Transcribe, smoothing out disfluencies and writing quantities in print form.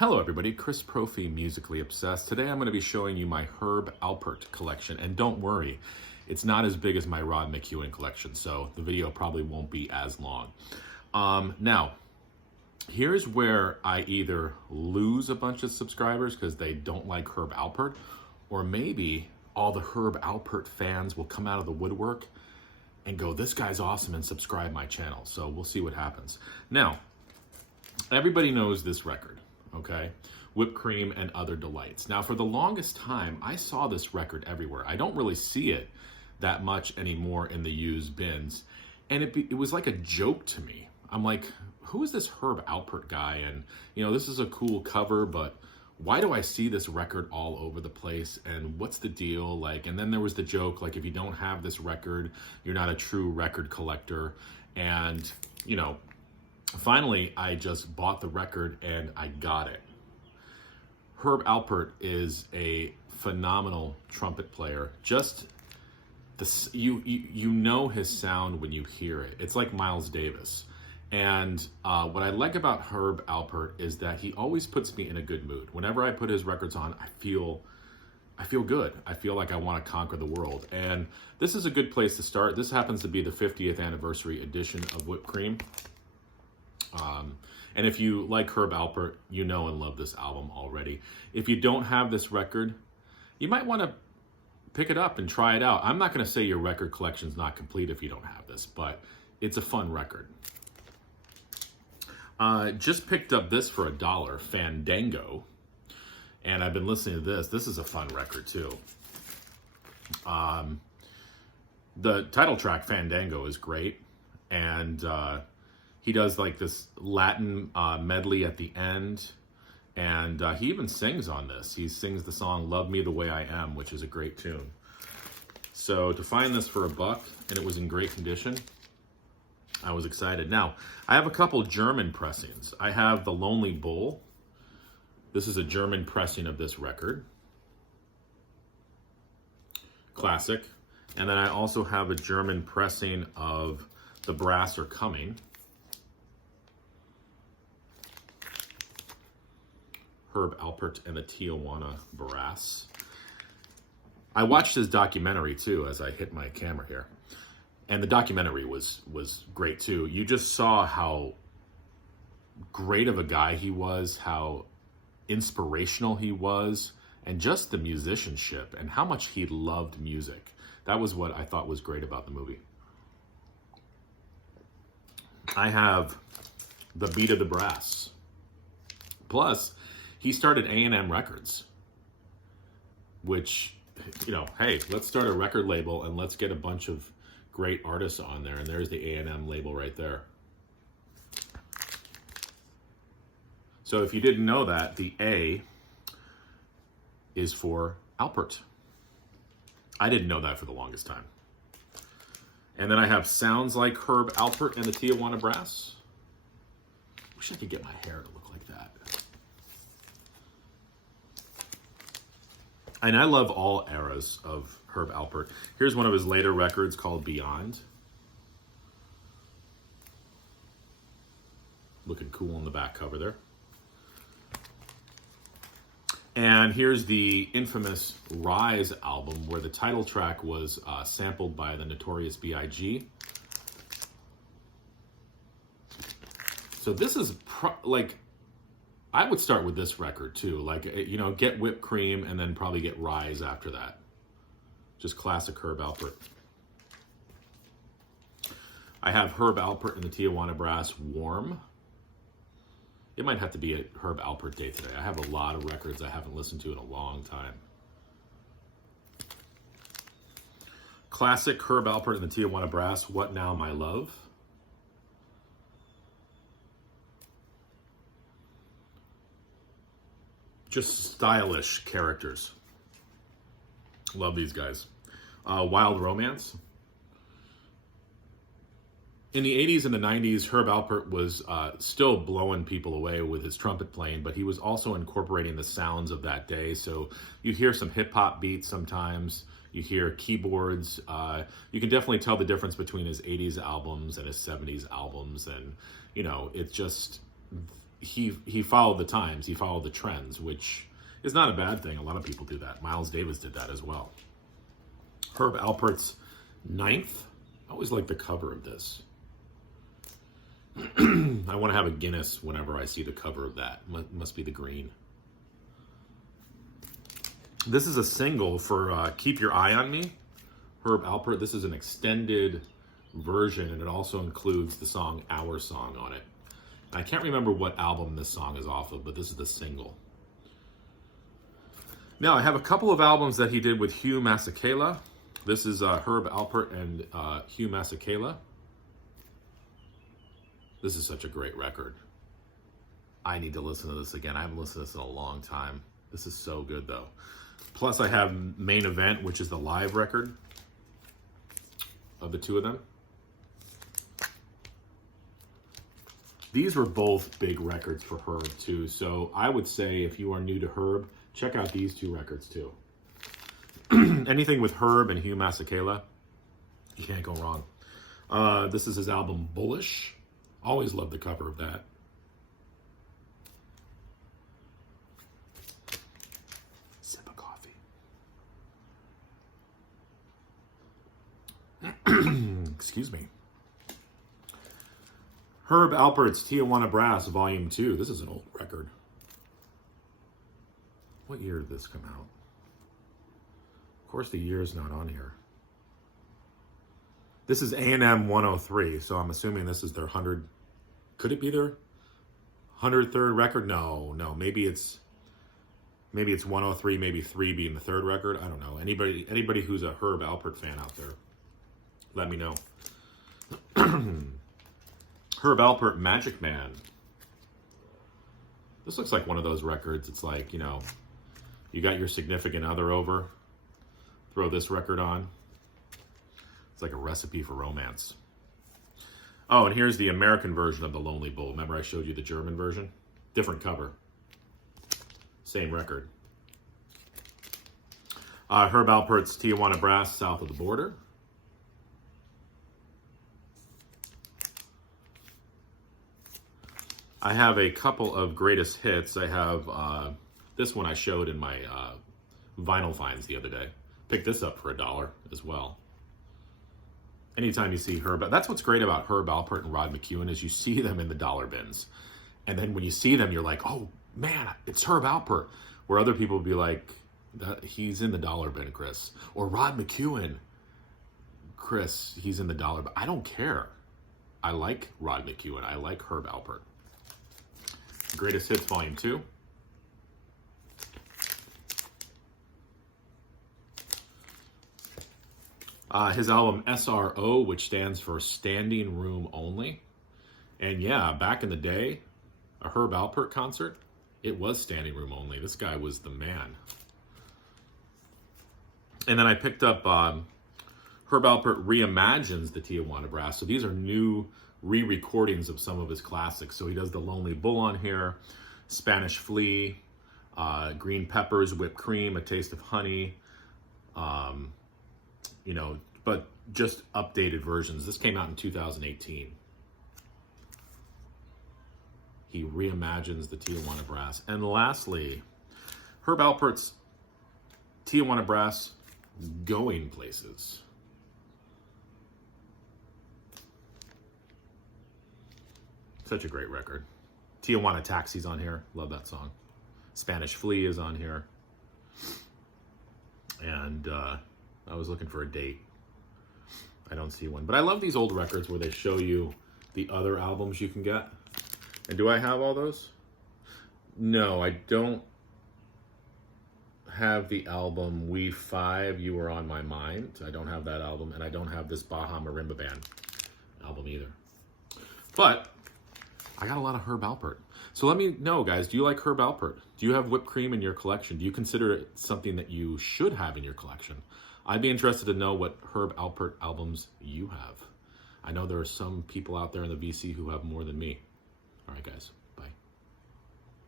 Hello everybody, Chris Profi, Musically Obsessed. Today I'm going to be showing you my Herb Alpert collection, and don't worry, it's not as big as my Rod McEwen collection, so the video probably won't be as long. Now, here's where I either lose a bunch of subscribers because they don't like Herb Alpert, or maybe all the Herb Alpert fans will come out of the woodwork and go, this guy's awesome, and subscribe my channel. So we'll see what happens. Now, everybody knows this record. Okay, Whipped Cream and Other Delights. Now, for the longest time, I saw this record everywhere. I don't really see it that much anymore in the used bins, and it was like a joke to me. I'm like, who is this Herb Alpert guy? And, you know, this is a cool cover, but why do I see this record all over the place? And what's the deal? Like, and then there was the joke, like, if you don't have this record, you're not a true record collector. And, you know, finally, I just bought the record and I got it. Herb Alpert is a phenomenal trumpet player. Just you know his sound when you hear it. It's like Miles Davis. And what I like about Herb Alpert is that he always puts me in a good mood. Whenever I put his records on, I feel good. I feel like I want to conquer the world. And this is a good place to start. This happens to be the 50th anniversary edition of Whipped Cream. And if you like Herb Alpert, you know and love this album already. If you don't have this record, you might want to pick it up and try it out. I'm not going to say your record collection's not complete if you don't have this, but it's a fun record. Just picked up this for $1, Fandango, and I've been listening to this. This is a fun record too. The title track, Fandango, is great, and he does like this Latin medley at the end, and he even sings on this. He sings the song Love Me the Way I Am, which is a great tune. So to find this for $1, and it was in great condition, I was excited. Now, I have a couple German pressings. I have The Lonely Bull. This is a German pressing of this record. Classic. And then I also have a German pressing of The Brass Are Coming. Herb Alpert and the Tijuana Brass. I watched his documentary too as I hit my camera here. And the documentary was great too. You just saw how great of a guy he was, how inspirational he was, and just the musicianship and how much he loved music. That was what I thought was great about the movie. I have The Beat of the Brass. Plus, he started A&M Records, which, you know, hey, let's start a record label and let's get a bunch of great artists on there. And there's the A&M label right there. So if you didn't know that, the A is for Alpert. I didn't know that for the longest time. And then I have Sounds Like Herb Alpert and the Tijuana Brass. Wish I could get my hair to look like that. And I love all eras of Herb Alpert. Here's one of his later records called Beyond. Looking cool on the back cover there. And here's the infamous Rise album, where the title track was sampled by the Notorious B.I.G. So this is like, I would start with this record too. Like, you know, get Whipped Cream and then probably get Rise after that. Just classic Herb Alpert. I have Herb Alpert and the Tijuana Brass, Warm. It might have to be a Herb Alpert day today. I have a lot of records I haven't listened to in a long time. Classic Herb Alpert and the Tijuana Brass, What Now My Love. Just stylish characters. Love these guys. Wild Romance. In the 80s and the 90s, Herb Alpert was still blowing people away with his trumpet playing, but he was also incorporating the sounds of that day. So you hear some hip-hop beats sometimes. You hear keyboards. You can definitely tell the difference between his 80s albums and his 70s albums. And, you know, it's just... he followed the times, he followed the trends, which is not a bad thing. A lot of people do that. Miles Davis did that as well. Herb Alpert's Ninth. I always like the cover of this. I want to have a Guinness whenever I see the cover of that. Must be the green. This is a single for Keep Your Eye on Me, Herb Alpert. This is an extended version, and it also includes the song Our Song on it. I can't remember what album this song is off of, but this is the single. Now, I have a couple of albums that he did with Hugh Masekela. This is Herb Alpert and Hugh Masekela. This is such a great record. I need to listen to this again. I haven't listened to this in a long time. This is so good, though. Plus, I have Main Event, which is the live record of the two of them. These were both big records for Herb, too. So I would say if you are new to Herb, check out these two records, too. Anything with Herb and Hugh Masekela, you can't go wrong. This is his album Bullish. Always loved the cover of that. Sip of coffee. Excuse me. Herb Alpert's Tijuana Brass, Volume 2. This is an old record. What year did this come out? Of course, the year's not on here. This is A&M 103, so I'm assuming this is their 100. Could it be their 103rd record? No. Maybe it's 103, maybe 3 being the third record. I don't know. Anybody who's a Herb Alpert fan out there, let me know. Herb Alpert, Magic Man. This looks like one of those records. It's like, you know, you got your significant other over, throw this record on. It's like a recipe for romance. Oh, and here's the American version of The Lonely Bull. Remember I showed you the German version? Different cover. Same record. Herb Alpert's Tijuana Brass, South of the Border. I have a couple of greatest hits. I have this one I showed in my vinyl finds the other day. Picked this up for $1 as well. Anytime you see Herb, that's what's great about Herb Alpert and Rod McEwen is you see them in the dollar bins. And then when you see them, you're like, oh man, it's Herb Alpert. Where other people would be like, he's in the dollar bin, Chris. Or Rod McEwen, Chris, he's in the dollar bin. I don't care. I like Rod McEwen. I like Herb Alpert. Greatest Hits, Volume 2. His album SRO, which stands for Standing Room Only. And yeah, back in the day, a Herb Alpert concert, it was standing room only. This guy was the man. And then I picked up Herb Alpert Reimagines the Tijuana Brass. So these are new re-recordings of some of his classics. So he does The Lonely Bull on here, Spanish Flea, Green Peppers, Whipped Cream, A Taste of Honey, you know, but just updated versions. This came out in 2018. He reimagines the Tijuana Brass. And lastly, Herb Alpert's Tijuana Brass, Going Places. Such a great record. Tijuana Taxi's on here. Love that song. Spanish Flea is on here. And I was looking for a date. I don't see one. But I love these old records where they show you the other albums you can get. And do I have all those? No, I don't have the album We 5, You Were On My Mind. I don't have that album. And I don't have this Baja Marimba Band album either. But I got a lot of Herb Alpert. So let me know, guys, do you like Herb Alpert? Do you have whipped cream in your collection? Do you consider it something that you should have in your collection? I'd be interested to know what Herb Alpert albums you have. I know there are some people out there in the VC who have more than me. All right, guys.